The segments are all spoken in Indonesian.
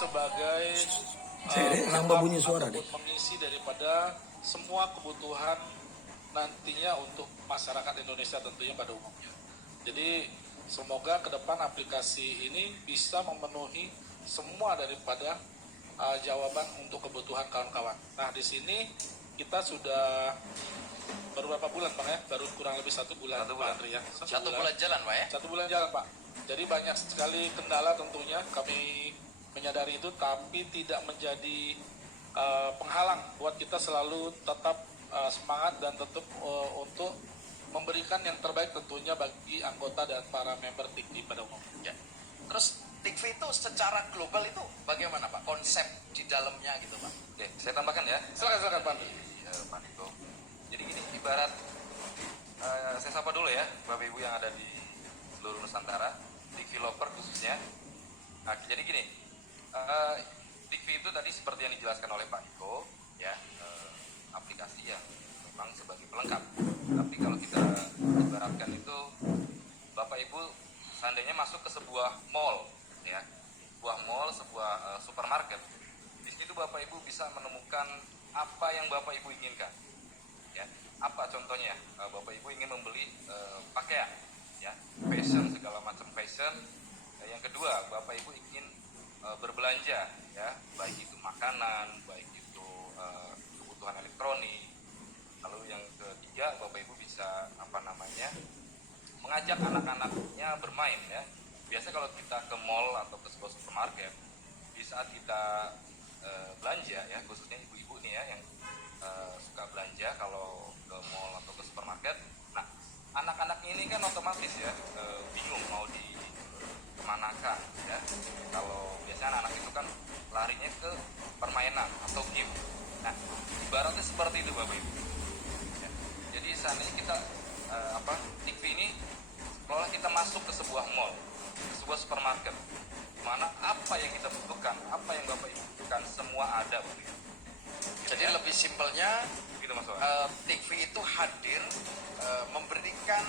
sebagai nambah bunyi suara deh. mengisi daripada semua kebutuhan nantinya untuk masyarakat Indonesia tentunya pada umumnya. Jadi semoga ke depan aplikasi ini bisa memenuhi semua daripada jawaban untuk kebutuhan kawan-kawan. Nah di sini kita sudah baru berapa bulan Pak ya? Baru kurang lebih 1 bulan. Ya. Satu bulan jalan Pak ya? 1 bulan jalan Pak. Jadi banyak sekali kendala tentunya, kami menyadari itu, tapi tidak menjadi penghalang buat kita selalu tetap semangat dan tetap untuk memberikan yang terbaik tentunya bagi anggota dan para member TIKVI pada umumnya. Ya. Terus TIKVI itu secara global itu bagaimana Pak? Konsep di dalamnya gitu Pak? Oke, saya tambahkan ya. Silakan Pak. Pak Niko. Jadi gini, ibarat saya sapa dulu ya Bapak Ibu yang ada di seluruh Nusantara, TIKVI lover khususnya. Nah, jadi gini, TIKVI itu tadi seperti yang dijelaskan oleh Pak Niko, ya, aplikasi yang memang sebagai pelengkap. Tapi kalau kita ibaratkan itu, Bapak Ibu seandainya masuk ke sebuah mall, ya, sebuah supermarket, di situ Bapak Ibu bisa menemukan apa yang Bapak Ibu inginkan. Ya, apa contohnya? Bapak Ibu ingin membeli pakaian, ya, fashion, segala macam fashion. Yang kedua, Bapak Ibu ingin berbelanja, ya, baik itu makanan, baik itu kebutuhan elektronik. Lalu yang ketiga, Bapak Ibu bisa mengajak anak-anaknya bermain, ya. Biasa kalau kita ke mall atau ke sebuah supermarket, di saat kita belanja, ya, khususnya ibu-ibu nih ya yang suka belanja kalau ke mall atau ke supermarket. Nah, anak-anak ini kan otomatis ya bingung mau kemanakan, ya. Kalau biasanya anak-anak itu kan larinya ke permainan atau game. Nah, ibaratnya seperti itu Bapak Ibu. Ya. Jadi seandainya kita TIKVI ini kalau kita masuk ke sebuah mall, ke sebuah supermarket, di mana apa yang kita butuhkan, apa yang Bapak Ibu butuhkan, semua ada Bapak Ibu. Jadi ya, lebih simpelnya gitu Mas TIKVI itu hadir memberikan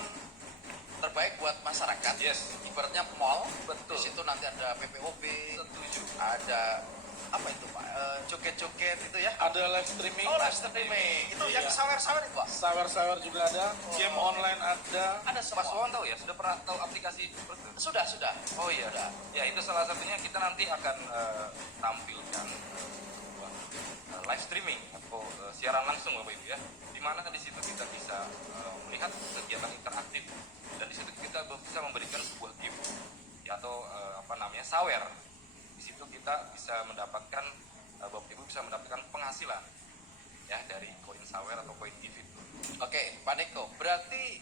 terbaik buat masyarakat. Yes. Ibaratnya mall, betul. Di situ nanti ada PPOB, setuju. Ada apa itu Pak? Joget-joget itu ya? Ada live streaming. Oh, live streaming. Itu iya. yang sawer-sawer itu Pak? Sawer-sawer juga ada, game online ada. Ada semua. Mas Wawan tahu ya? Sudah pernah tahu aplikasi seperti itu? Sudah. Oh iya. Sudah. Ya, itu salah satunya kita nanti akan tampilkan live streaming atau siaran langsung Bapak Ibu ya. Di mana di situ kita bisa melihat kegiatan interaktif dan di situ kita bisa memberikan sebuah gift ya, atau sawer. Di situ kita bisa mendapatkan Bapak Ibu bisa mendapatkan penghasilan ya dari koin sawer atau koin gift itu. Oke, Pak Niko, berarti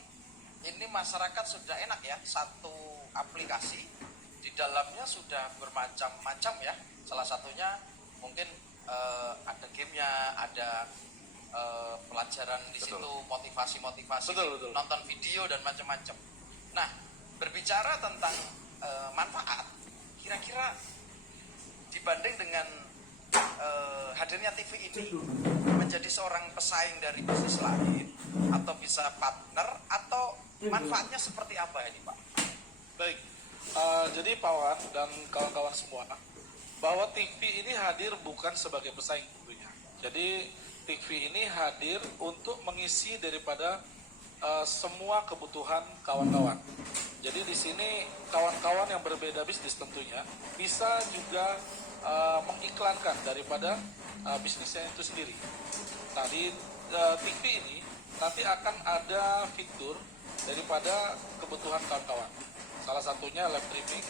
ini masyarakat sudah enak ya, satu aplikasi di dalamnya sudah bermacam-macam ya. Salah satunya mungkin ada gamenya, ada pelajaran di Betul. situ, motivasi-motivasi, Betul. nonton video dan macam-macam. Nah, berbicara tentang manfaat, kira-kira dibanding dengan hadirnya TV ini menjadi seorang pesaing dari bisnis lain atau bisa partner atau manfaatnya seperti apa ini Pak? Baik, jadi Pak Wan dan kawan-kawan semua, bahwa TIKVI ini hadir bukan sebagai pesaing tentunya. Jadi TIKVI ini hadir untuk mengisi daripada semua kebutuhan kawan-kawan. Jadi di sini kawan-kawan yang berbeda bisnis tentunya bisa juga mengiklankan daripada bisnisnya itu sendiri. Nah di TIKVI ini nanti akan ada fitur daripada kebutuhan kawan-kawan. Salah satunya live streaming,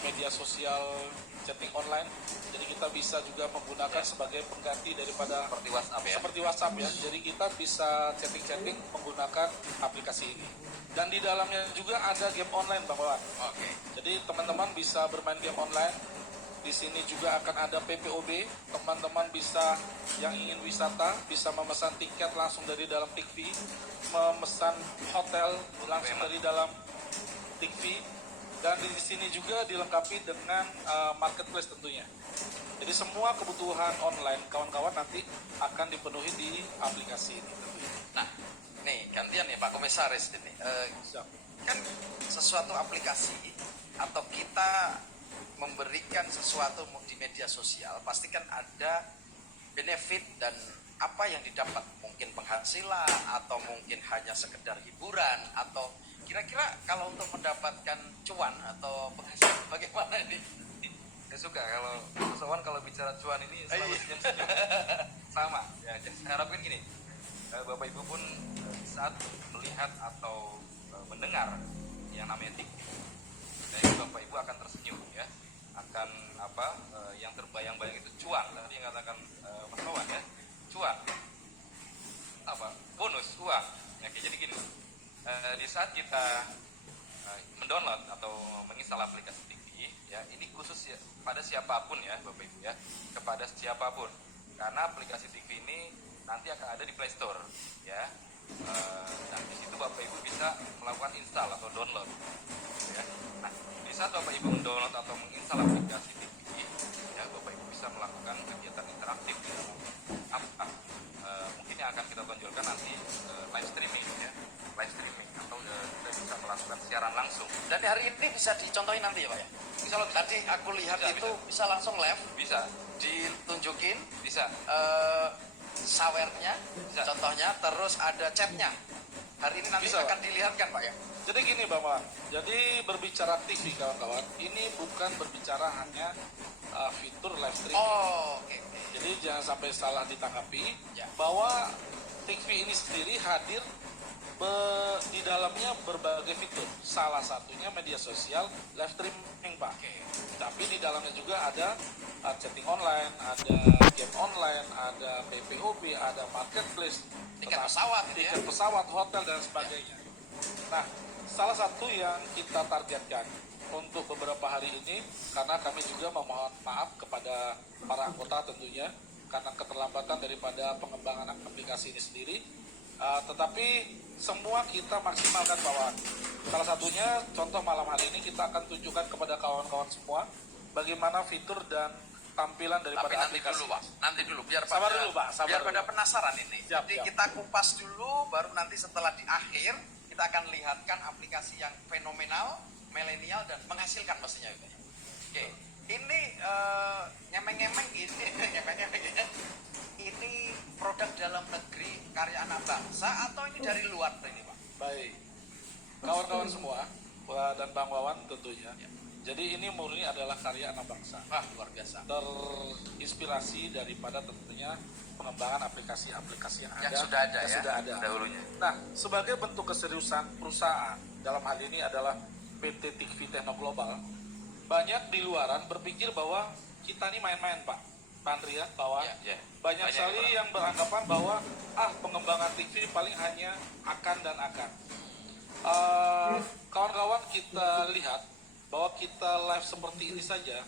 media sosial, chatting online. Jadi kita bisa juga menggunakan sebagai pengganti daripada Seperti WhatsApp ya. Seperti WhatsApp ya. Jadi kita bisa chatting-chatting menggunakan aplikasi ini. Dan di dalamnya juga ada game online Bang Wawan. Oke. Jadi teman-teman bisa bermain game online. Di sini juga akan ada PPOB. Teman-teman bisa yang ingin wisata bisa memesan tiket langsung dari dalam TIKVI, memesan hotel langsung dari dalam TIKVI. Dan di sini juga dilengkapi dengan marketplace tentunya. Jadi semua kebutuhan online kawan-kawan nanti akan dipenuhi di aplikasi ini tentunya. Nah, nih gantian nih Pak Komisaris ini. Kan sesuatu aplikasi atau kita memberikan sesuatu di media sosial, pasti kan ada benefit dan apa yang didapat, mungkin penghasilan atau mungkin hanya sekedar hiburan, atau kira-kira kalau untuk mendapatkan cuan atau penghasilan bagaimana ini? Saya suka kalau Mas Wawan kalau bicara cuan ini selalu senyum-senyum. Sama ya, jadi saya harapkan gini, Bapak Ibu pun saat melihat atau mendengar yang namanya TikTok, Bapak Ibu akan tersenyum ya, akan yang terbayang-bayang itu cuan, tadi yang katakan Mas Wawan ya, cuan, bonus uang ya. Jadi gini, di saat kita mendownload atau menginstal aplikasi TV ya, ini khusus ya pada siapapun ya Bapak Ibu ya, kepada siapapun, karena aplikasi TV ini nanti akan ada di Play Store ya. Dan di situ Bapak Ibu bisa melakukan install atau download ya. Nah, di saat Bapak Ibu mendownload atau menginstal aplikasi TV ya, Bapak Ibu bisa melakukan kegiatan interaktif di dalam mungkin yang akan kita tonjolkan nanti live streaming ya, live streaming atau kita bisa melakukan siaran langsung. Dan hari ini bisa dicontohin nanti ya Pak ya? Kalau tadi aku lihat itu bisa langsung live, Bisa, ditunjukin, bisa. sawernya, contohnya, terus ada chatnya. Hari ini nanti Bisa, akan Pak. dilihatkan Pak ya? Jadi gini Bapak, jadi berbicara TV kawan-kawan, ini bukan berbicara hanya fitur live streaming. Oh, oke. Jadi jangan sampai salah ditanggapi Ya. bahwa TV ini sendiri hadir di dalamnya berbagai fitur. Salah satunya media sosial live streaming Pak. Tapi di dalamnya juga ada chatting online, ada game online, ada PPOB, ada marketplace, Tiket pesawat gitu ya? tiket pesawat, hotel dan sebagainya. Nah, salah satu yang kita targetkan untuk beberapa hari ini, karena kami juga memohon maaf kepada para anggota tentunya karena keterlambatan daripada pengembangan aplikasi ini sendiri, tetapi semua kita maksimalkan Pak. Salah satunya contoh malam hari ini kita akan tunjukkan kepada kawan-kawan semua bagaimana fitur dan tampilan Tapi daripada nanti aplikasi. dulu Pak, nanti dulu biar Sabar dulu, Pak, sabar biar dulu. pada penasaran ini. Siap, Jadi siap. kita kupas dulu, baru nanti setelah di akhir kita akan lihatkan aplikasi yang fenomenal, milenial dan menghasilkan pastinya gitu ya. Oke, ini ngemeng-ngemeng ini, ngemeng-ngemeng ya. Ini produk dalam negeri karya anak bangsa atau ini dari luar ini Pak? Baik, kawan-kawan semua dan Bang Wawan tentunya. Jadi ini murni adalah karya anak bangsa. Wah luar biasa. Terinspirasi daripada tentunya pengembangan aplikasi-aplikasi yang Yang sudah ada yang ya, sudah ada. Dahulunya. Nah, sebagai bentuk keseriusan perusahaan dalam hal ini adalah PT TIKVI Techno Global, banyak di luaran berpikir bahwa kita ini main-main Pak Andri ya, bahwa Ya, ya. banyak Banyak sekali yang beranggapan bahwa pengembangan TIKVI paling hanya akan dan akan. Kawan-kawan kita lihat bahwa kita live seperti ini saja,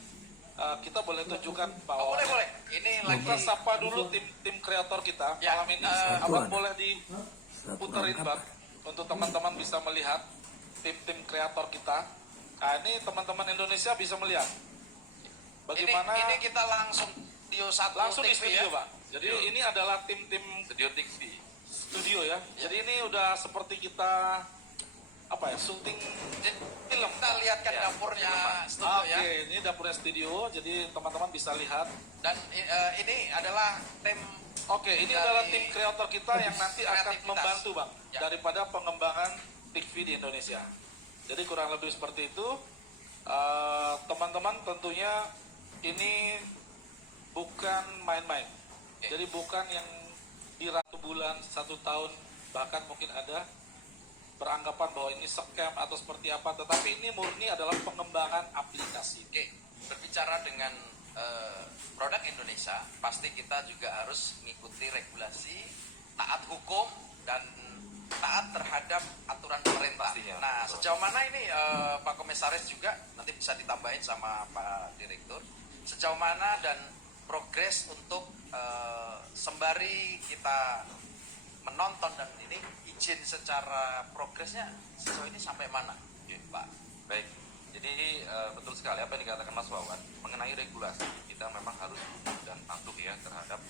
kita boleh tunjukkan Pak Oh, Wawan. boleh. Ini lagi Kita sapa dulu tim kreator kita Ya, malam ini. Tuan. Abang boleh diputerin Bang untuk teman-teman bisa melihat tim kreator kita. Nah, ini teman-teman Indonesia bisa melihat bagaimana ini kita langsung video satu langsung di TV studio ya? Pak. Jadi ini adalah tim Studio TV. studio ya. Jadi ini udah seperti kita syuting film. Kita lihatkan Ya, dapurnya film, studio ya. Oke, ini dapurnya studio. Jadi teman-teman bisa lihat. Dan ini adalah tim Oke, ini Dari adalah tim kreator kita yang nanti akan kreativitas. membantu Bang Ya. daripada pengembangan TIKVI di Indonesia. Jadi kurang lebih seperti itu. Teman-teman tentunya ini bukan main-main. Oke. Jadi bukan yang di ratu bulan, 1 tahun, bahkan mungkin ada beranggapan bahwa ini scam atau seperti apa. Tetapi ini murni adalah pengembangan aplikasi. Oke, berbicara dengan produk Indonesia, pasti kita juga harus mengikuti regulasi, taat hukum dan taat terhadap aturan pemerintah. Pastinya. Nah, sejauh mana ini Pak Komisaris juga nanti bisa ditambahin sama Pak Direktur, sejauh mana dan progres untuk sembari kita menonton dan ini izin secara progresnya sejauh ini sampai mana, Pak? Baik, jadi betul sekali apa yang dikatakan Mas Wawan mengenai regulasi, kita memang harus tunduk dan patuh ya terhadap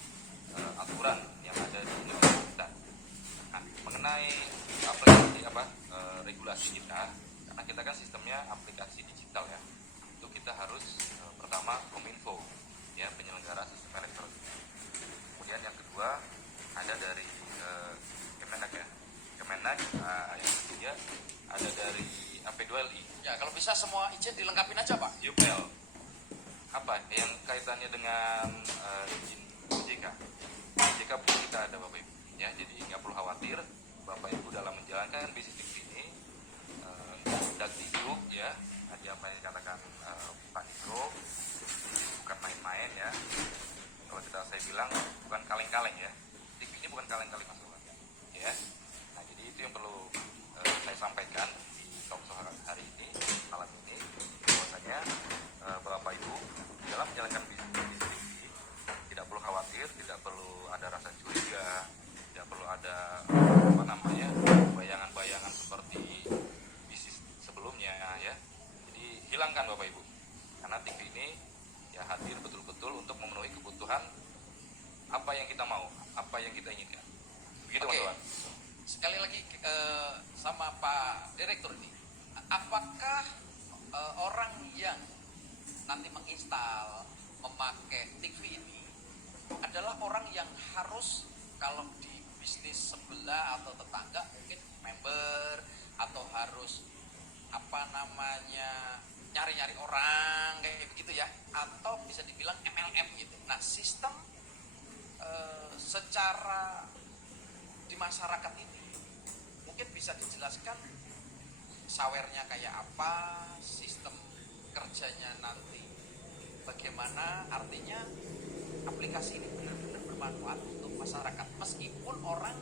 aturan yang ada di negara kita. Nah, mengenai aplikasi regulasi kita, karena kita kan sistemnya aplikasi digital ya, itu kita kita harus pertama Kominfo, ya, penyelenggara sistem elektronik. Kemudian yang kedua ada dari Kemenak, ya, Kemenak. Yang ketiga ada dari AP2LI. Ya, kalau bisa semua izin dilengkapin aja, Pak. UPL. Apa yang kaitannya dengan izin OJK? OJK pun kita ada, Bapak Ibu, ya, jadi nggak perlu khawatir Bapak Ibu dalam menjalankan bisnis ini. Dagdikduk, ya, tadi apa yang dikatakan Pak Niko, bukan main-main, ya. Kalau saya bilang bukan kaleng-kaleng, ya. TV ini bukan kaleng-kaleng, Mas Bapak, ya. Nah, jadi itu yang perlu saya sampaikan di talk show hari ini, malam ini, bahwasanya Bapak Ibu dalam menjalankan bisnis ini tidak perlu khawatir, tidak perlu ada rasa curiga, tidak perlu ada bayangan-bayangan seperti bisnis sebelumnya, ya. Jadi hilangkan, Bapak Ibu, karena TV ini ya hadir betul-betul untuk memenuhi kebutuhan apa yang kita mau, apa yang kita inginkan. Begitu, Mas Oke. Wan. Sekali lagi sama Pak Direktur ini, apakah orang yang nanti menginstal, memakai TV ini adalah orang yang harus, kalau di bisnis sebelah atau tetangga mungkin member, atau harus nyari-nyari orang kayak begitu, ya, atau bisa dibilang MLM gitu. Nah, sistem secara di masyarakat ini mungkin bisa dijelaskan sawernya kayak apa, sistem kerjanya nanti bagaimana. Artinya aplikasi ini benar-benar bermanfaat untuk masyarakat meskipun orang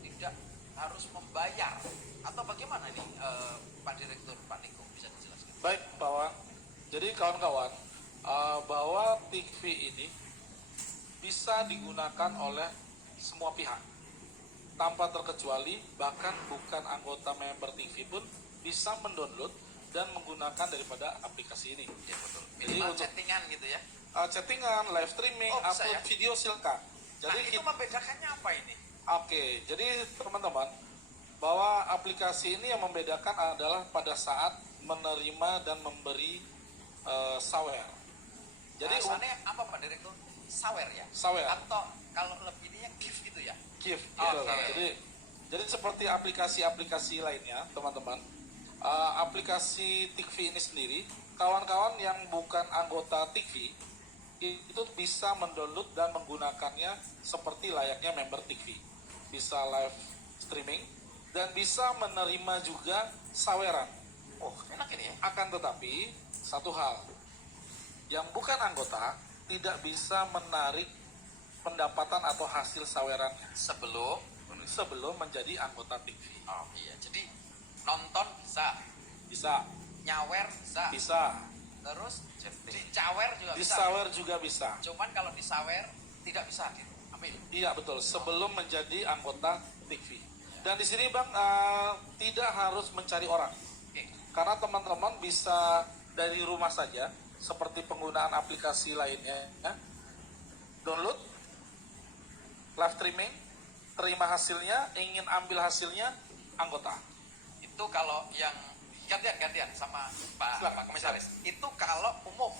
tidak harus membayar, atau bagaimana nih Pak Direktur, Pak Niko, bisa dijelaskan? Baik, Pak Wan. Jadi kawan-kawan, bahwa TV ini bisa digunakan oleh semua pihak tanpa terkecuali, bahkan bukan anggota member TV pun bisa mendownload dan menggunakan daripada aplikasi ini. Ya, betul. Jadi Minimal untuk chattingan gitu, ya. chattingan, live streaming, Oh, bisa, upload ya? video silakan. Nah, Jadi itu membedakannya apa ini? Oke, jadi teman-teman, bahwa aplikasi ini yang membedakan adalah pada saat menerima dan memberi sawer. Jadi Bahasanya apa, Pak Direktur? Sawer, ya? Sawer. Atau kalau lebih ini gift gitu, ya? gift, Oke. gitu. Jadi seperti aplikasi-aplikasi lainnya, teman-teman, aplikasi TV ini sendiri, kawan-kawan yang bukan anggota TV itu bisa mendownload dan menggunakannya seperti layaknya member TV. Bisa live streaming dan bisa menerima juga saweran. Oh, enak ini, ya? Akan tetapi satu hal, yang bukan anggota tidak bisa menarik pendapatan atau hasil sawerannya sebelum menjadi anggota TV. Oh iya, jadi nonton bisa, Bisa, nyawer bisa, terus dicawer juga bisa. disawer juga bisa. Cuman kalau disawer tidak bisa gitu. Amin. Iya betul, sebelum menjadi anggota TV. Dan di sini Bang tidak harus mencari orang, Oke. karena teman-teman bisa dari rumah saja, seperti penggunaan aplikasi lainnya, ya. Download, live streaming, terima hasilnya, ingin ambil hasilnya, anggota. Itu kalau yang gantian sama Pak Silakan. Komisaris. Itu kalau umum,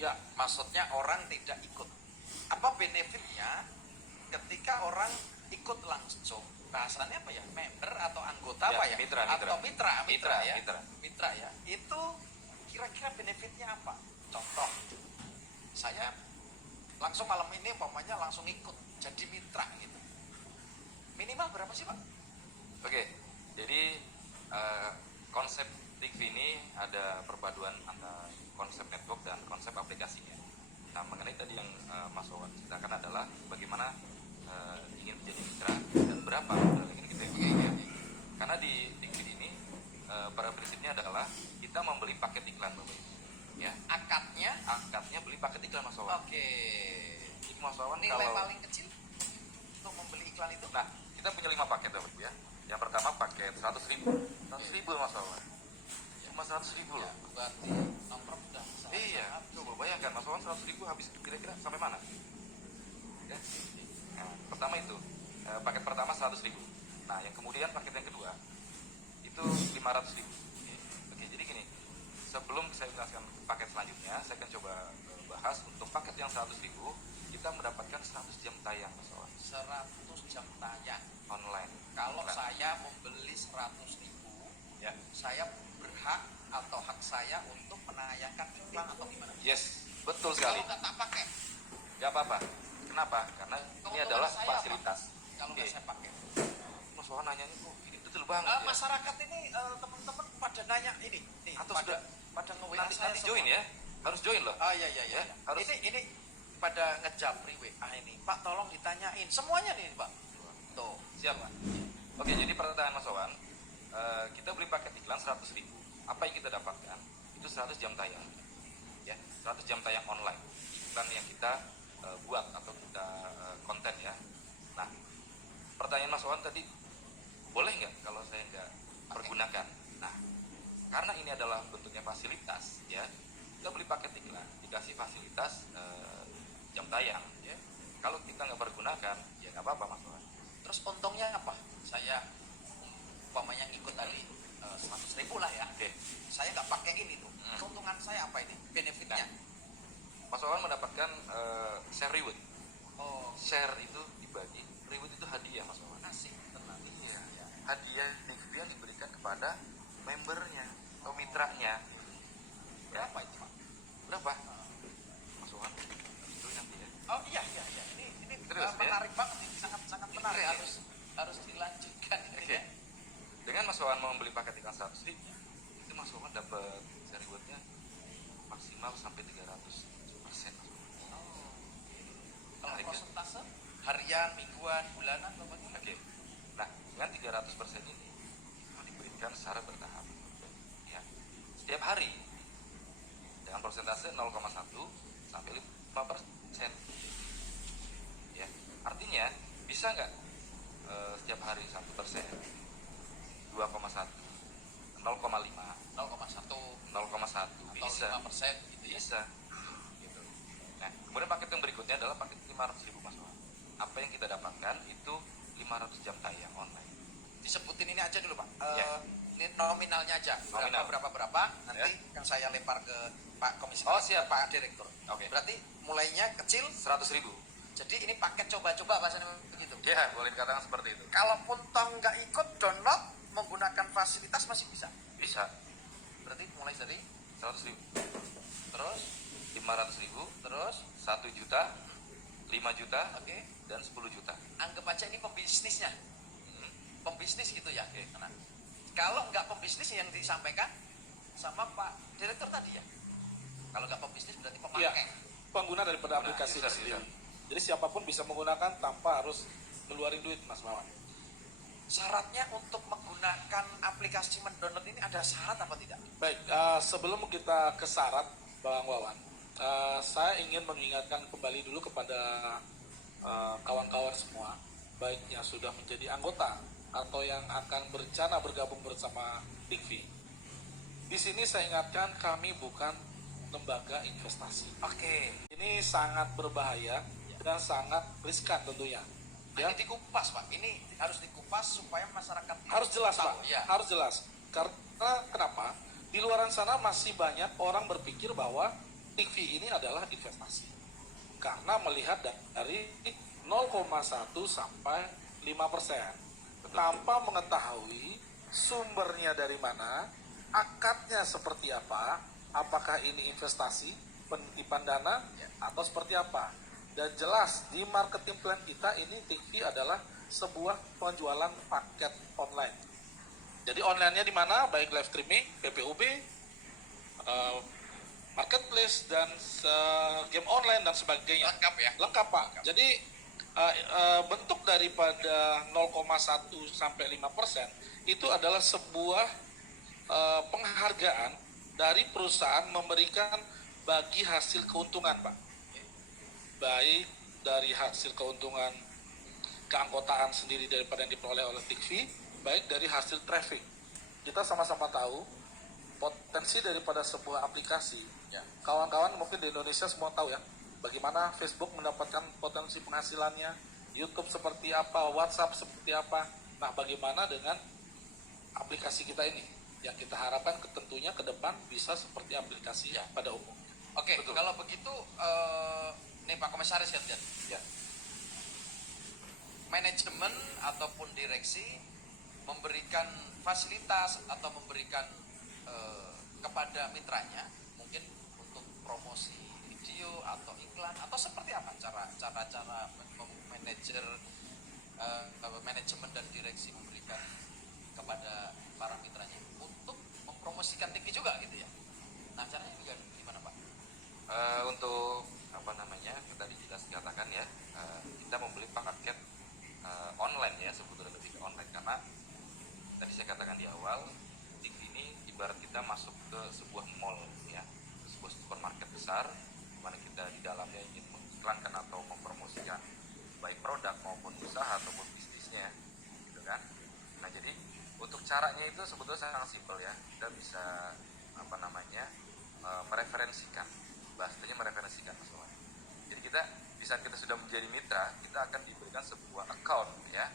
Ya, maksudnya orang tidak ikut. Apa benefitnya ketika orang ikut langsung? Bahasannya apa ya? Member atau anggota, Ya, apa ya? mitra. Atau mitra ya. Mitra. Mitra, ya. Itu kira-kira benefitnya apa? Contoh, saya langsung malam ini umpamanya langsung ikut jadi mitra gitu. Minimal berapa sih, Pak? Oke, jadi konsep TV ini ada perpaduan antara konsep network dan konsep aplikasinya. Nah, mengenai tadi yang Mas Wawan ceritakan adalah bagaimana ingin menjadi mitra dan berapa modal yang ingin kita ikut. Karena di TV ini pada prinsipnya adalah kita membeli paket iklan, Bapak Ibu. Ya, akadnya beli paket iklan, Mas Wawan. Oke. Jadi Mas Wawan Nilai kalau paling kecil untuk membeli iklan itu? nah, kita punya 5 paket, Bapak Ibu, ya. Yang pertama paket 100.000. 100.000 Mas Wawan. Cuma 100.000 Ya, loh. berarti nomor udah sangat Iya, coba bayangkan Mas Wawan 100.000 habis kira-kira sampai mana? Ya. Nah, pertama itu paket pertama 100.000. Nah, yang kemudian paket yang kedua itu 500.000. Oke, jadi gini, sebelum saya jelaskan paket selanjutnya, saya akan coba bahas untuk paket yang 100.000 kita mendapatkan 100 jam tayang Mas Wawan 100 jam tayang. online. Kalau Online. saya membeli 100.000, Ya. saya berhak atau hak saya untuk menayangkan iklan atau gimana? Yes, betul sekali. Kalau nggak tak pakai, Gak apa-apa. Kenapa? Karena ini keuntungan adalah saya fasilitas. apa? Kalau nggak Oke. saya pakai. Mas Wawan nanyanya kok ini betul banget ya. Masyarakat ini teman-teman pada nanya ini, nih, Atau pada sudah pada nge-WA nanti, saya nanti semua. join ya. Harus join loh. Ah iya iya iya. Ya, harus. Ini pada ngejapri WA ini. Pak tolong ditanyain semuanya nih Pak. Tuh. Siap, Pak. Oke, jadi pertanyaan Mas Wawan, kita beli paket iklan 100.000. Apa yang kita dapatkan? Itu 100 jam tayang. Ya, 100 jam tayang online. Iklan yang kita buat atau kita konten ya. Nah, pertanyaan Mas Wawan tadi, boleh nggak kalau saya nggak pergunakan? Nah, karena ini adalah bentuknya fasilitas, ya, kita beli paket iklan, dikasih fasilitas jam tayang, ya. Kalau kita nggak pergunakan, ya nggak apa-apa Mas Wawan. Terus untungnya apa? Saya umpamanya ngikut tadi 100.000 lah ya. Oke. Saya nggak pakai ini tuh. Keuntungan saya apa ini? Benefitnya? Mas Wawan mendapatkan share reward. Oh, Share itu dibagi, reward itu hadiah Mas Wawan. asik tenang. Iya. Hadiah TV yang diberikan kepada membernya atau mitranya. Berapa itu Pak? Berapa? Mas Wawan itu nanti ya. Oh iya iya iya. Ini Serius, ya? menarik banget ini, sangat menarik. Iya. Harus dilanjutkan ini. Oke. Ya. Dengan Mas Wawan membeli paket iklan 100.000, itu Mas Wawan dapat share rewardnya maksimal sampai 300%. Oh. Kalau Menarik, ya? persentase harian, mingguan, bulanan pokoknya. Oke. Nah, dengan 300% ini itu diberikan secara bertahap. Ya. Setiap hari dengan persentase 0,1 sampai 5%. Ya. Artinya bisa nggak setiap hari 1%, 2,1, 0,5, 0,1 0,1 atau bisa. 5% gitu ya. Bisa. Gitu. Nah, kemudian paket yang berikutnya adalah paket 500.000 Mas Wawan. Apa yang kita dapatkan itu 500 jam tayang online. Disebutin ini aja dulu Pak. Ya. Ini nominalnya aja. Nominal. Berapa. Nanti Ya. yang saya lempar ke Pak Komisaris. Oh, siap. Pak Direktur. Oke. Berarti mulainya kecil. 100.000. Jadi ini paket coba-coba bahasanya begitu. Ya, boleh dikatakan seperti itu. Kalaupun toh nggak ikut download menggunakan fasilitas masih bisa. Bisa. Berarti mulai dari 100.000, terus 500.000, terus 1 juta, 5 juta, oke. dan 10 juta. Anggap aja ini pembisnisnya. Hmm. Pembisnis gitu ya. Oke. Nah, kalau nggak pembisnis yang disampaikan sama Pak Direktur tadi ya. Kalau nggak pembisnis berarti pemakai. Iya, pengguna daripada Pengguna, aplikasi itu user, sendiri. user. Jadi siapapun bisa menggunakan tanpa harus ngeluarin duit Mas Wawan. Syaratnya untuk menggunakan aplikasi mendownload ini ada syarat apa tidak? Baik, sebelum kita ke syarat Bang Wawan, saya ingin mengingatkan kembali dulu kepada kawan-kawan semua, baik yang sudah menjadi anggota atau yang akan berencana bergabung bersama Dikvi. Di sini saya ingatkan kami bukan lembaga investasi. Oke. Ini sangat berbahaya dan sangat riskan tentunya. Ya, Ini dikupas Pak. Ini harus dikupas supaya masyarakat harus jelas tahu, Pak, Ya. harus jelas. Karena kenapa? Di luar sana masih banyak orang berpikir bahwa Dikvi ini adalah investasi. Karena melihat dari 0,1 sampai 5%. Tanpa mengetahui sumbernya dari mana, akadnya seperti apa, apakah ini investasi, penitipan dana, atau seperti apa. Dan jelas di marketing plan kita ini Dikvi adalah sebuah penjualan paket online. Jadi online-nya di mana? Baik live streaming, PPUB, marketplace, dan game online dan sebagainya. Lengkap ya. Lengkap Pak. Jadi bentuk daripada 0,1 sampai 5% itu adalah sebuah penghargaan dari perusahaan memberikan bagi hasil keuntungan Pak. Baik dari hasil keuntungan keanggotaan sendiri daripada yang diperoleh oleh Dikvi, baik dari hasil traffic. Kita sama-sama tahu potensi daripada sebuah aplikasi. Ya. Kawan-kawan mungkin di Indonesia semua tahu ya, bagaimana Facebook mendapatkan potensi penghasilannya, YouTube seperti apa, WhatsApp seperti apa. Nah, bagaimana dengan aplikasi kita ini? yang kita harapkan tentunya ke depan bisa seperti aplikasi Ya. pada umumnya. Oke, Betul. kalau begitu nih Pak Komisaris gantian. Ya. Manajemen ataupun direksi memberikan fasilitas atau memberikan kepada mitranya mungkin untuk promosi video atau iklan atau seperti apa cara manajer manajemen dan direksi memberikan kepada para mitranya untuk mempromosikan TV juga gitu ya. Nah caranya juga gimana Pak? Untuk apa namanya tadi jelas dikatakan ya, kita membeli paket online ya, sebetulnya lebih ke online karena tadi saya katakan di awal, TV ini ibarat kita masuk ke sebuah mall ya, ke sebuah supermarket besar, di mana kita di dalamnya ingin mengiklankan atau mempromosikan baik produk maupun usaha ataupun bisnisnya, gitu kan. Nah jadi untuk caranya itu sebetulnya sangat simpel ya, kita bisa apa namanya mereferensikan, bahasanya mereferensikan masalahnya. Jadi kita di saat kita sudah menjadi mitra, kita akan diberikan sebuah account ya,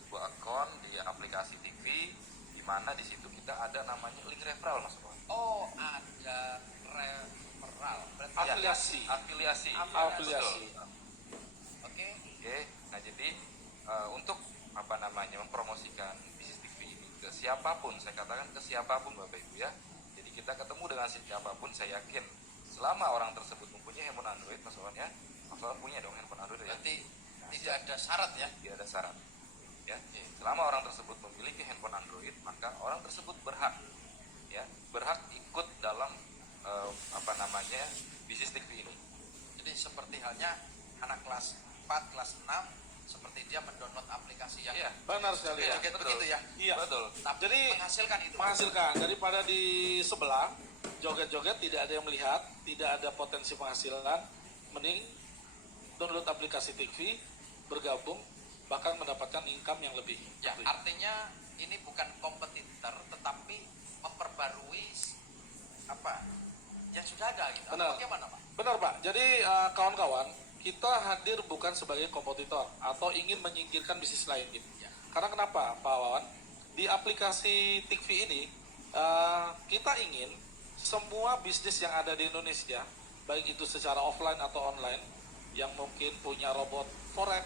sebuah account di aplikasi TV, di mana di situ kita ada namanya link referral Mas Rowan. Oh ada referral berarti ya. Afiliasi. Afiliasi. Afiliasi. Betul. Oke. Oke, nah jadi untuk apa namanya mempromosikan bisnis TV ini ke siapapun, saya katakan ke siapapun Bapak Ibu ya. Jadi kita ketemu dengan siapapun, saya yakin selama orang tersebut mempunyai handphone Android, Mas Wawan ya, Mas Wawan punya dong handphone Android ya. Berarti tidak ada syarat ya. Tidak ada syarat. Ya, selama orang tersebut memiliki handphone Android, maka orang tersebut berhak, ya, berhak ikut dalam apa namanya bisnis TV ini. Jadi seperti halnya anak kelas 4, kelas 6 seperti dia mendownload aplikasi yang Iya, Benar sekali ya. joget betul. begitu ya. Iya. Betul. Tapi Jadi menghasilkan itu. menghasilkan daripada di sebelah joget-joget tidak ada yang melihat, tidak ada potensi penghasilan, mending download aplikasi TV, bergabung, bahkan mendapatkan income yang lebih. Ya, artinya ini bukan kompetitor tetapi memperbarui apa yang sudah ada gitu. Atau Benar. bagaimana Pak? Benar Pak. Jadi kawan-kawan, kita hadir bukan sebagai kompetitor atau ingin menyingkirkan bisnis lain gitu. Ya. Karena kenapa Pak Wawan? Di aplikasi TV ini kita ingin semua bisnis yang ada di Indonesia, baik itu secara offline atau online, yang mungkin punya robot forex,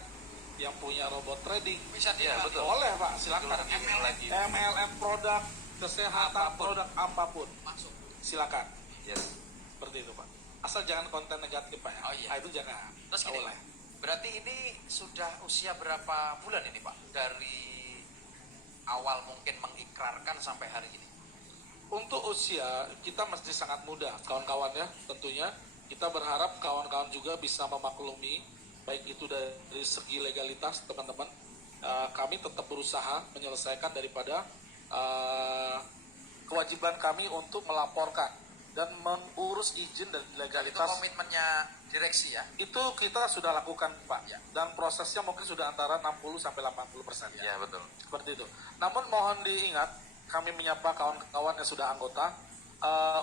yang punya robot trading, Bisa Iya, dikenali. betul. boleh Pak, silakan. Lagi. MLM produk, kesehatan Apapun. produk apapun, Masuk. silakan. Yes. Seperti itu Pak. Asal jangan konten negatif Pak ya. Oh, iya. Nah, itu jangan. Terus Nggak gini, boleh. berarti ini sudah usia berapa bulan ini Pak? Dari awal mungkin mengikrarkan sampai hari ini. Untuk usia kita masih sangat muda kawan-kawan ya, tentunya kita berharap kawan-kawan juga bisa memaklumi baik itu dari segi legalitas teman-teman. Kami tetap berusaha menyelesaikan daripada kewajiban kami untuk melaporkan dan mengurus izin dan Itu legalitas. komitmennya direksi ya. Itu kita sudah lakukan Pak, Ya. dan prosesnya mungkin sudah antara 60 sampai 80% ya. Ya betul. Seperti itu. Namun mohon diingat, kami menyapa kawan-kawan yang sudah anggota,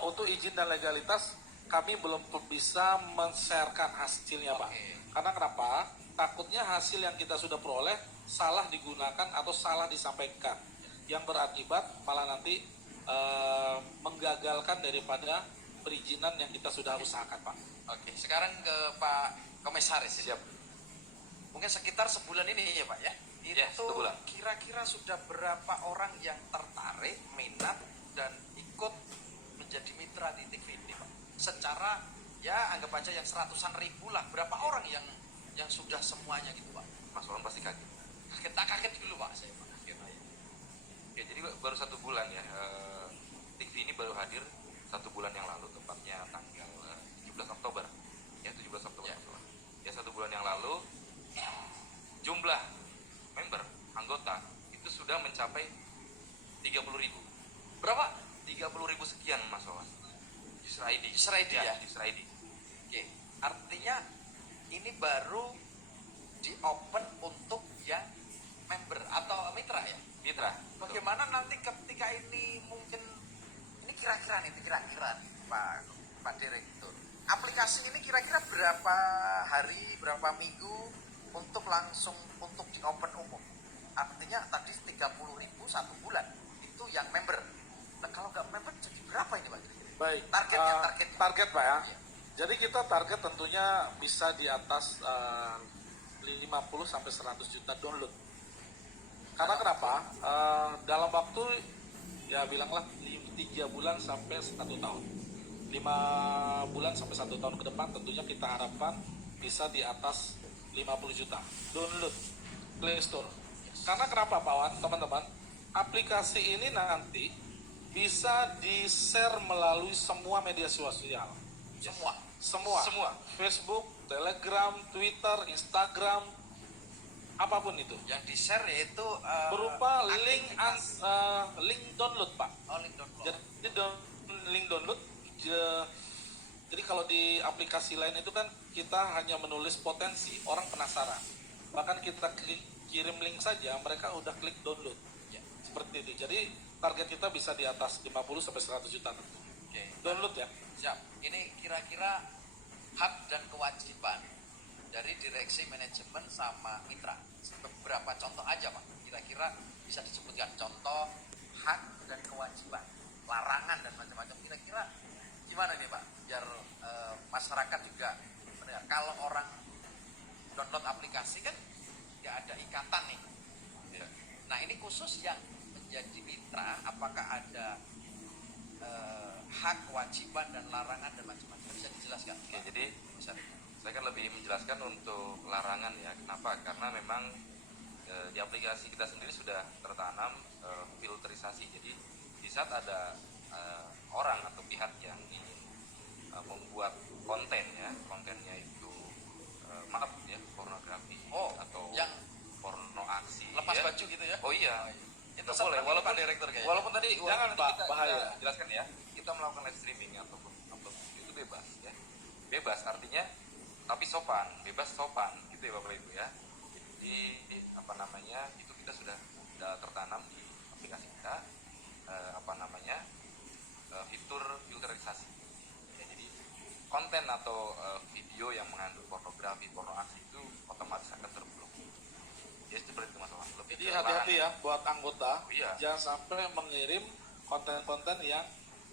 untuk izin dan legalitas kami belum bisa men-sharekan hasilnya Pak. Oke. Karena kenapa? Takutnya hasil yang kita sudah peroleh salah digunakan atau salah disampaikan, yang berakibat malah nanti menggagalkan daripada perizinan yang kita sudah usahakan Pak. Oke, sekarang ke Pak Komisaris. Ya. Siap. Mungkin sekitar sebulan ini ya Pak ya. Ya, Itu 1 bulan. kira-kira sudah berapa orang yang tertarik, minat dan ikut menjadi mitra di TV ini Pak? Secara ya anggap aja yang 100-an ribu lah. Berapa orang yang sudah semuanya gitu Pak? Mas Wawan pasti kaget. Kaget dulu Pak saya Pak. Kaget aja. Ya jadi baru 1 bulan ya. TV ini baru hadir 1 bulan yang lalu, tepatnya tanggal 17 Oktober. Ya 17 Oktober. Ya. Ya 1 bulan yang lalu jumlah member anggota itu sudah mencapai 30.000. Berapa? 30.000 sekian Mas Wawan. User ID. User ID ya? User ID. Oke. Artinya ini baru di open untuk yang member atau mitra ya? Mitra. Betul. Bagaimana nanti ketika ini mungkin ini kira-kira nih Pak Direktur, aplikasi ini kira-kira berapa hari, berapa minggu untuk langsung untuk di open umum? Artinya tadi 30.000 1 bulan itu yang member. Nah kalau nggak mepet jadi berapa ini Pak? Baik. Targetnya, Target Pak ya. Iya. Jadi kita target tentunya bisa di atas 50 sampai 100 juta download. Karena kenapa? Dalam waktu ya bilanglah 3 bulan sampai 1 tahun. 5 bulan sampai 1 tahun ke depan tentunya kita harapkan bisa di atas 50 juta download Play Store. Karena kenapa Pak Wan, teman-teman? Aplikasi ini nanti bisa di-share melalui semua media sosial. Semua. Facebook, Telegram, Twitter, Instagram, apapun itu. Yang di share yaitu Berupa aktivitas. link download Pak. Link download. Jadi link download. Jadi kalau di aplikasi lain itu kan kita hanya menulis potensi, orang penasaran. Bahkan kita kirim link saja, mereka udah klik download. Ya. Seperti itu. Jadi target kita bisa di atas 50 sampai 100 juta tentu. Oke. Download ya. Siap. Ini kira-kira hak dan kewajiban dari direksi manajemen sama mitra. Beberapa contoh aja Pak. Kira-kira bisa disebutkan contoh hak dan kewajiban, larangan dan macam-macam. Kira-kira gimana nih Pak? Biar masyarakat juga mendengar. Kalau orang download aplikasi kan nggak ada ikatan nih. Ya. Nah ini khusus yang menjadi mitra, apakah ada hak, kewajiban dan larangan dan macam-macam, bisa dijelaskan? Oke, jadi Bisa. saya kan lebih menjelaskan untuk larangan ya. Kenapa? Karena memang di aplikasi kita sendiri sudah tertanam filterisasi. Jadi di saat ada orang atau pihak yang ingin membuat konten ya, kontennya itu maaf ya, pornografi atau yang porno aksi lepas ya. baju gitu ya? Oh iya. Itu Nggak boleh, walaupun Pak Direktur kayaknya. walaupun tadi Jangan, tadi Pak, kita bahaya. jelaskan ya, kita melakukan live streaming ataupun upload video itu bebas ya. Bebas artinya tapi sopan, bebas sopan gitu ya Bapak Ibu ya. Jadi apa namanya, itu kita sudah tertanam di aplikasi kita fitur filterisasi. Ya, jadi konten atau video yang mengandung pornografi, porno aksi itu otomatis akan terblok. Ya seperti itu Mas Wawan. Lebih Jadi ke hati-hati ya larangan. buat anggota. Iya. Jangan sampai mengirim konten-konten yang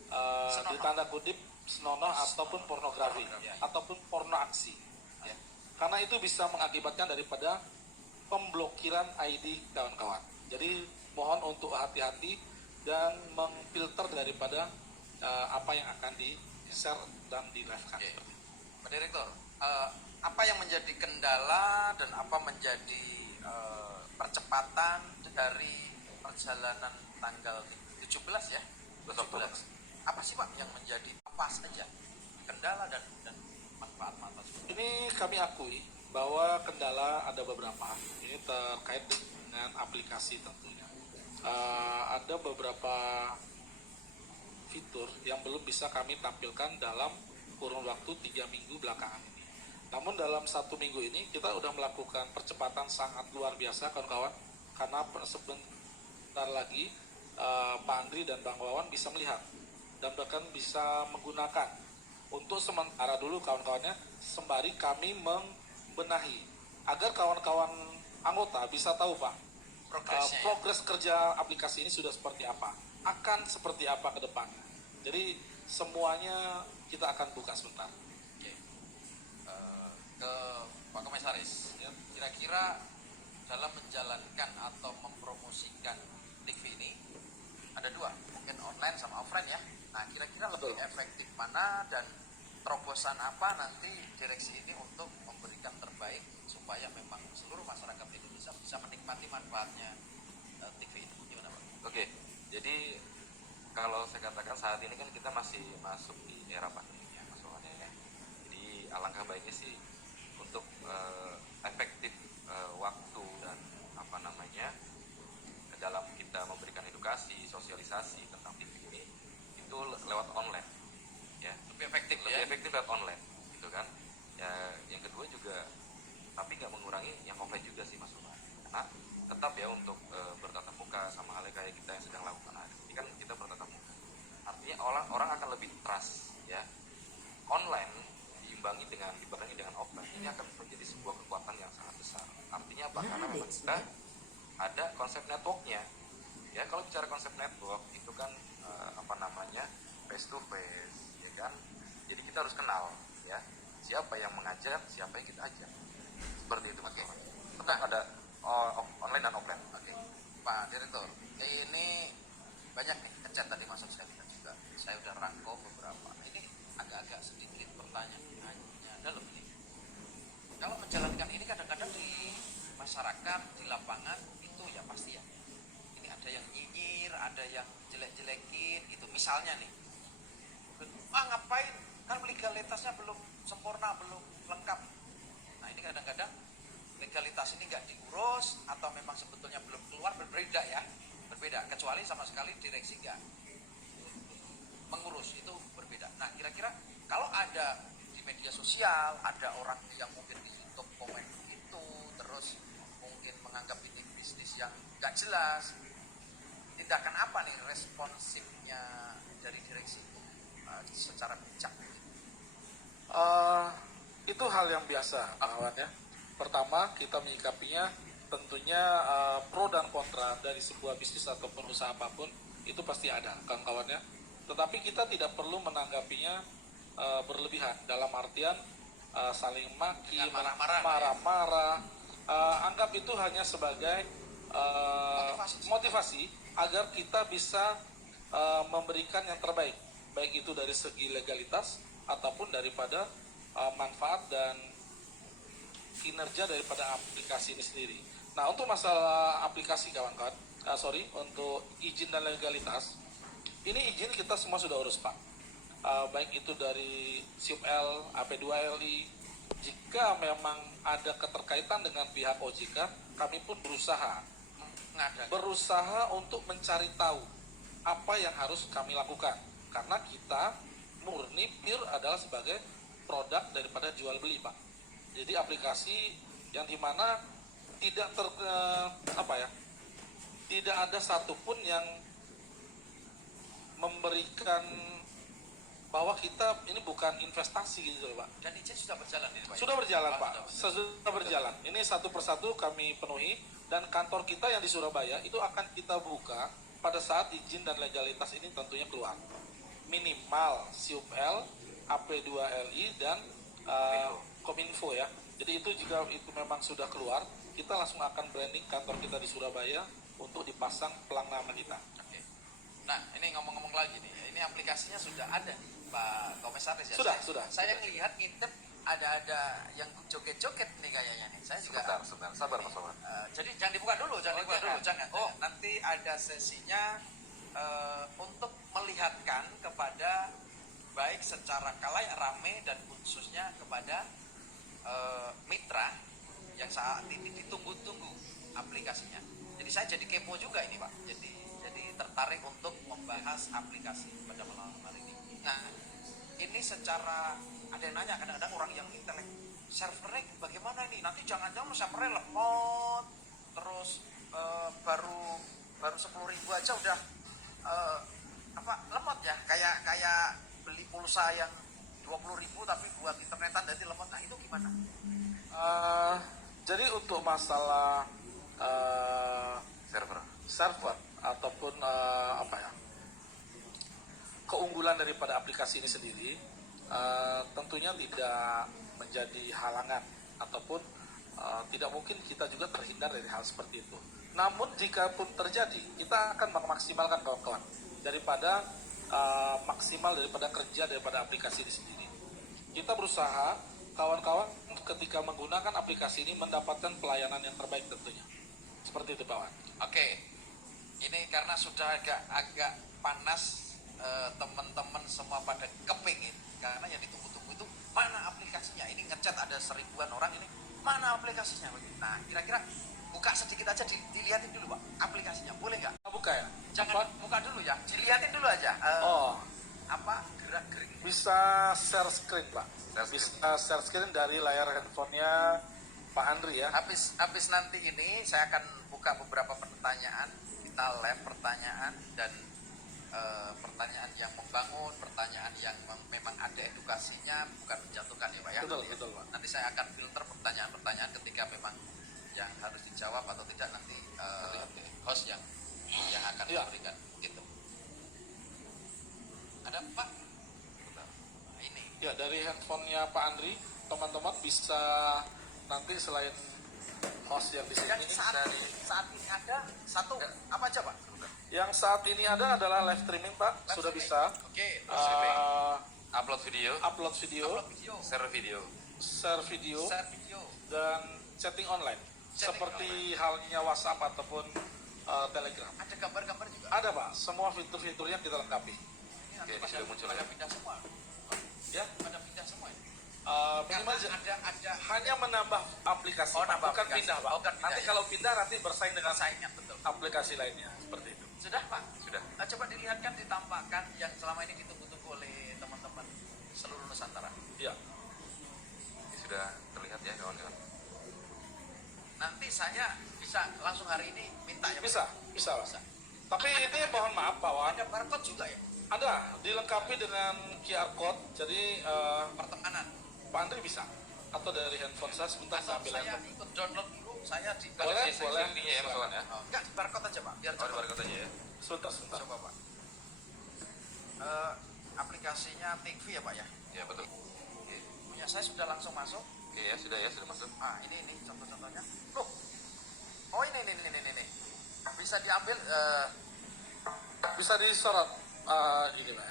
Senonoh. ditanda kutip senonoh ataupun pornografi Pornografi, ya. ataupun porno aksi. Ya. Karena itu bisa mengakibatkan daripada pemblokiran ID kawan-kawan. Jadi mohon untuk hati-hati dan memfilter daripada apa yang akan di-share dan di-live-kan. Oke. Pak Direktur, apa yang menjadi kendala dan apa menjadi percepatan dari perjalanan tanggal 17 ya? 17. Apa sih Pak yang menjadi apa saja kendala dan manfaat-manfaat? Ini kami akui bahwa kendala ada beberapa. Ini terkait dengan aplikasi tentunya. Ada beberapa fitur yang belum bisa kami tampilkan dalam kurun waktu 3 minggu belakangan ini. Namun dalam 1 minggu ini kita sudah melakukan percepatan sangat luar biasa kawan-kawan, karena sebentar lagi Pak Andri dan Bang Wawan bisa melihat dan bahkan bisa menggunakan untuk sementara dulu kawan-kawannya, sembari kami membenahi agar kawan-kawan anggota bisa tahu Pak Progresnya ya? progres kerja aplikasi ini sudah seperti apa, akan seperti apa ke depan. Jadi semuanya kita akan buka sebentar. Oke. Ke Pak Komisaris, ya, kira-kira dalam menjalankan atau mempromosikan TV ini ada dua, mungkin online sama offline ya. Nah, kira-kira lebih Betul. efektif mana dan terobosan apa nanti direksi ini untuk memberikan terbaik supaya memang seluruh masyarakat Indonesia bisa menikmati manfaatnya TV ini. Gimana Pak? Oke, jadi kalau saya katakan saat ini kan kita masih masuk di era pandemi ya Mas Wawan ya. Jadi alangkah baiknya sih untuk efektif waktu dan apa namanya dalam kita memberikan edukasi, sosialisasi tentang TV ini itu lewat online ya. Lebih efektif Lebih ya? efektif lewat online gitu kan. Ya, yang kedua juga tapi nggak mengurangi yang offline juga sih Mas Wawan. Karena tetap ya untuk bertatap muka sama halnya kayak kita yang sedang lakukan hari ini kan kita bertatap muka. Artinya orang akan lebih trust ya. Online diimbangi dengan offline ini akan menjadi sebuah kekuatan yang sangat besar. Artinya apa? Karena memang kita ada konsep networknya. Ya kalau bicara konsep network itu kan apa namanya, face to face, ya kan? Jadi kita harus kenal, ya, siapa yang mengajar, siapa yang kita ajar, seperti itu. Oke. Tetap ada online dan offline. Oke, Pak Direktur, ini banyak nih ngechat tadi masuk, saya lihat juga. Saya udah rangkum beberapa. Ini agak-agak sedikit pertanyaannya dalam ini. Kalau menjalankan ini kadang-kadang di masyarakat, di lapangan itu ya pasti ya. Ini ada yang nyinyir, ada yang jelek-jelekin gitu. Misalnya nih, ngapain? Kan legalitasnya belum sempurna, belum lengkap. Nah ini kadang-kadang legalitas ini nggak diurus atau memang sebetulnya belum keluar, berbeda ya, berbeda. Kecuali sama sekali direksi nggak mengurus, itu berbeda. Nah kira-kira kalau ada di media sosial ada orang yang mungkin di YouTube komen itu, terus mungkin menganggap ini bisnis yang nggak jelas, tindakan apa nih responsifnya dari direksi secara bijak? Itu hal yang biasa, kawan ya. Pertama, kita menyikapinya tentunya pro dan kontra dari sebuah bisnis ataupun usaha apapun itu pasti ada, kawan-kawan ya. Tetapi kita tidak perlu menanggapinya berlebihan dalam artian saling maki, marah-marah. Anggap itu hanya sebagai motivasi agar kita bisa memberikan yang terbaik, baik itu dari segi legalitas ataupun daripada manfaat dan kinerja daripada aplikasi ini sendiri. Nah, untuk masalah aplikasi kawan-kawan, untuk izin dan legalitas, ini izin kita semua sudah urus Pak. Baik itu dari SIUP-L, AP2LI. Jika memang ada keterkaitan dengan pihak OJK, kami pun berusaha untuk mencari tahu apa yang harus kami lakukan. Karena kita murni pure adalah sebagai produk daripada jual beli Pak. Jadi aplikasi yang dimana tidak tidak ada satupun yang memberikan bahwa kita ini bukan investasi gitu loh Pak. Dan izin sudah berjalan ini Pak? Sudah berjalan Pak, sudah berjalan. Ini satu persatu kami penuhi dan kantor kita yang di Surabaya itu akan kita buka pada saat izin dan legalitas ini tentunya keluar. Minimal SIUP-L, AP2LI dan Kominfo ya. Jadi itu jika itu memang sudah keluar, kita langsung akan branding kantor kita di Surabaya untuk dipasang pelang nama kita. Oke. Nah ini ngomong-ngomong lagi nih, ini aplikasinya sudah ada Pak Komisaris ya? Sudah. Saya ngelihat ngintip ada yang joget-joget nih kayaknya nih. Saya juga Sebentar, sabar Mas Sobat. jadi jangan dibuka dulu, jangan. Nanti ada sesinya untuk melihatkan kepada baik secara kalayak rame dan khususnya kepada mitra yang saat ini ditunggu-tunggu aplikasinya. Jadi saya jadi kepo juga ini Pak. Jadi tertarik untuk membahas aplikasi pada malam hari ini. Nah, ini secara ada yang nanya kadang-kadang orang yang intelek, servernya bagaimana ini? Nanti jangan-jangan servernya lemot, terus baru 10.000 aja udah lemot ya, kayak beli pulsa yang 20.000 tapi buat internetan jadi lemot. Nah itu gimana? Jadi untuk masalah Server ataupun keunggulan daripada aplikasi ini sendiri tentunya tidak menjadi halangan ataupun tidak mungkin kita juga terhindar dari hal seperti itu. Namun jika pun terjadi, kita akan memaksimalkan kawan-kawan daripada maksimal daripada kerja daripada aplikasi ini sendiri. Kita berusaha kawan-kawan ketika menggunakan aplikasi ini mendapatkan pelayanan yang terbaik tentunya. Seperti itu Pak Wan. Oke, ini karena sudah agak panas, teman-teman semua pada kepingin karena yang ditunggu-tunggu itu mana aplikasinya. Ini ngechat ada 1000-an orang ini, mana aplikasinya? Nah kira-kira buka sedikit aja, dilihatin dulu Pak aplikasinya, boleh nggak? Buka ya? Jangan buka dulu ya, dilihatin dulu aja. Gerak-gerik. Bisa share screen Pak. Bisa share screen dari layar handphonenya Pak Andri ya. Habis nanti ini saya akan buka beberapa pertanyaan, kita live pertanyaan dan pertanyaan yang membangun, pertanyaan yang memang ada edukasinya, bukan menjatuhkan ya Pak ya. Betul Pak. Nanti saya akan filter pertanyaan-pertanyaan ketika memang yang harus dijawab atau tidak nanti host yang akan memberikan gitu. Ada Pak. Nah, ini. Ya, dari handphonenya Pak Andri, teman-teman bisa nanti selain host yang di sini, Yang saat ini ada satu apa aja Pak? yang saat ini ada adalah live streaming Pak, Live sudah streaming. bisa. Oke, live streaming. Upload video, Upload video, Upload video, share video. share video, share video. dan chatting online. Chatting Seperti halnya WhatsApp ataupun Telegram. Ada gambar-gambar juga. Ada Pak, semua fitur-fiturnya kita lengkapi. Ini Oke, nanti ini sudah muncul pada ya. pindah semua. Ya, Pada pindah semua. Ya? minimal Karena ada hanya menambah aplikasi, Oh, Pak, nambah bukan aplikasi. pindah Pak. Oh, bukan pindah, Nanti ya. kalau pindah nanti bersaing dengan saingan betul. aplikasi lainnya, seperti itu. Sudah Pak? Sudah. Coba dilihatkan, ditampakkan yang selama ini ditunggu-tunggu oleh teman-teman seluruh Nusantara. Ya, Ini sudah terlihat ya kawan-kawan. Nanti saya bisa langsung hari ini minta ya Pak? bisa, bisa Pak. Bisa. Tapi ini mohon maaf Pak Wan, Ada barcode juga ya? ada dilengkapi dengan QR code, jadi Pertemanan. Pak Andri bisa, atau dari handphone saya sebentar saya Atau ambil saya handphone. ikut download dulu, saya di Boleh, Ada boleh. ininya ya Mas Wan ya. Oh, enggak, barcode aja Pak, biar Oh, di cepat. barcode aja ya. Sebentar. Coba Pak. Aplikasinya TV ya Pak ya? Ya betul. Oke. Punya saya sudah langsung masuk. Oke ya, sudah masuk. Ah, ini contoh-contohnya. Loh. Oh, ini. Bisa diambil Bisa disorot ini Pak.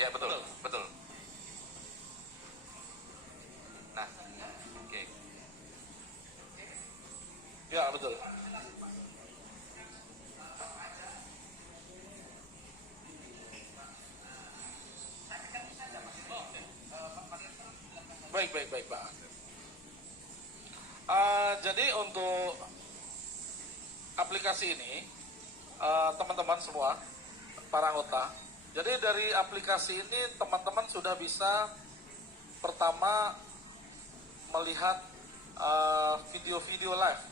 Ya betul, betul. Nah, oke. Ya, betul. Baik Pak. Jadi untuk aplikasi ini, teman-teman semua, para anggota, jadi dari aplikasi ini teman-teman sudah bisa pertama melihat video-video live.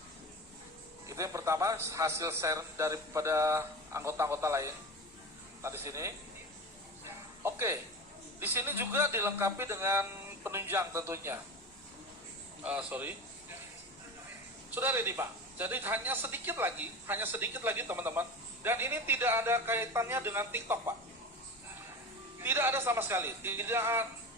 Itu yang pertama, hasil share daripada anggota-anggota lain. Nah di sini, oke, di sini juga dilengkapi dengan penunjang tentunya. Sudah ready Pak. Jadi hanya sedikit lagi teman-teman. Dan ini tidak ada kaitannya dengan TikTok Pak. Tidak ada sama sekali.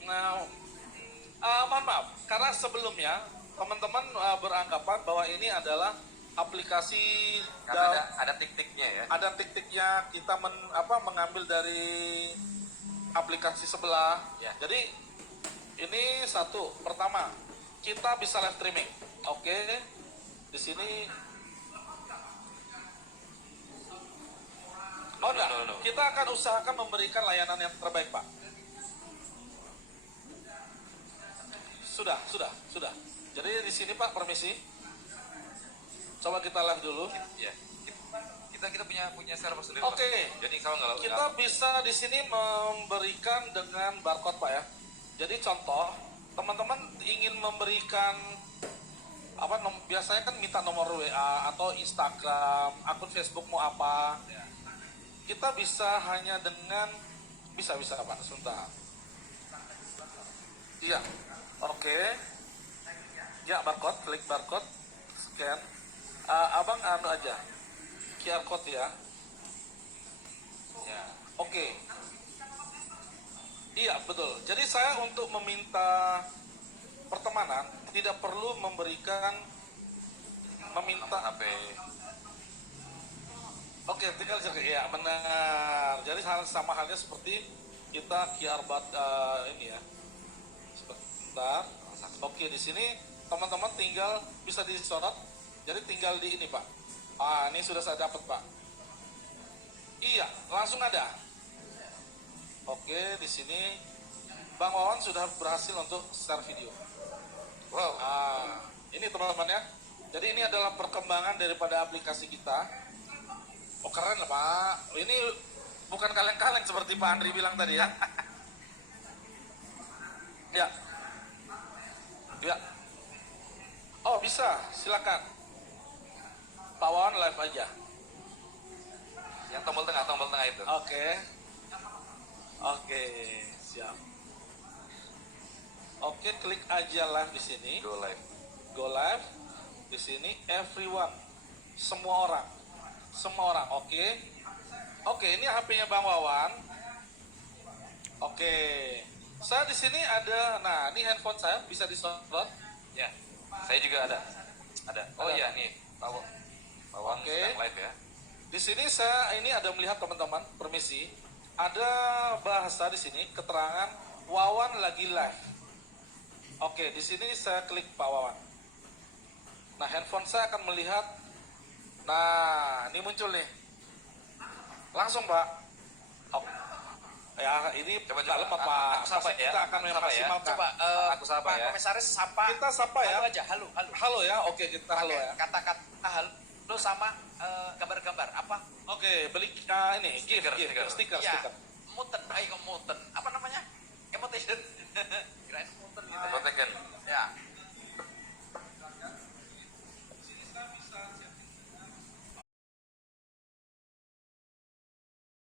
Mohon maaf, karena sebelumnya teman-teman beranggapan bahwa ini adalah aplikasi Karena ada tik-tiknya ya. ada tik-tiknya, kita mengambil dari aplikasi sebelah. Ya. Jadi ini satu, pertama kita bisa live streaming. Oke, di sini. Oh enggak, No. kita akan usahakan memberikan layanan yang terbaik Pak. Sudah. Jadi di sini Pak, permisi. Coba kita live dulu. Ya. Kita punya server sendiri. Oke. Mas. Jadi kalau Kita bisa di sini memberikan dengan barcode Pak ya. Jadi contoh, teman-teman ingin memberikan biasanya kan minta nomor WA atau Instagram, akun Facebook mau apa. Kita bisa hanya dengan bisa Pak, sebentar. Iya. Oke. Ya, barcode, klik barcode, scan. Abang aja. QR code ya. ya. Oke. Iya, betul. Jadi saya untuk meminta pertemanan tidak perlu meminta HP. Oke, tinggal ya benar. Jadi sama halnya seperti kita QR ini ya. Sebentar. Oke, di sini teman-teman tinggal bisa disorot. Jadi tinggal di ini Pak. Ini sudah saya dapat Pak. Iya, langsung ada. Oke, di sini Bang Wawan sudah berhasil untuk share video. Wow. Ini teman-teman ya. Jadi ini adalah perkembangan daripada aplikasi kita. Oh keren lah Pak. Ini bukan kaleng-kaleng seperti Pak Andri bilang tadi ya. Ya. Oh bisa, silakan. Pak Wawan live aja. Yang tombol tengah itu. Oke, siap. Oke, klik aja live di sini. Go live. Go live. Di sini everyone, semua orang, semua orang. Oke, oke. Ini HP-nya Bang Wawan. Oke, saya di sini ada. Nah, ini handphone saya bisa disorot. Ya, saya juga ada. Oh Ada. iya nih, Pak Wawan Oke. sedang live ya. Di sini saya ini ada melihat teman-teman, permisi. Ada bahasa di sini, keterangan Wawan lagi live. Oke, di sini saya klik Pak Wawan. Nah, handphone saya akan melihat. Nah, ini muncul nih. Langsung, Pak. Oke. Ya, ini Coba, nggak lemah, Pak. aku sapa Pasti ya. kita akan Aku sapa ya. memaksimalkan. Coba Aku sapa Pak ya. Komisaris sapa. Kita sapa ya. Halo aja, halo, halo. Halo ya, oke kita halo ya. Kata-kata halo sama gambar-gambar apa? Oke, beli ini Stiker, stiker. Iya. Muten, muten. Apa namanya? Emotion. Kirain muten gitu. Protection. Ya.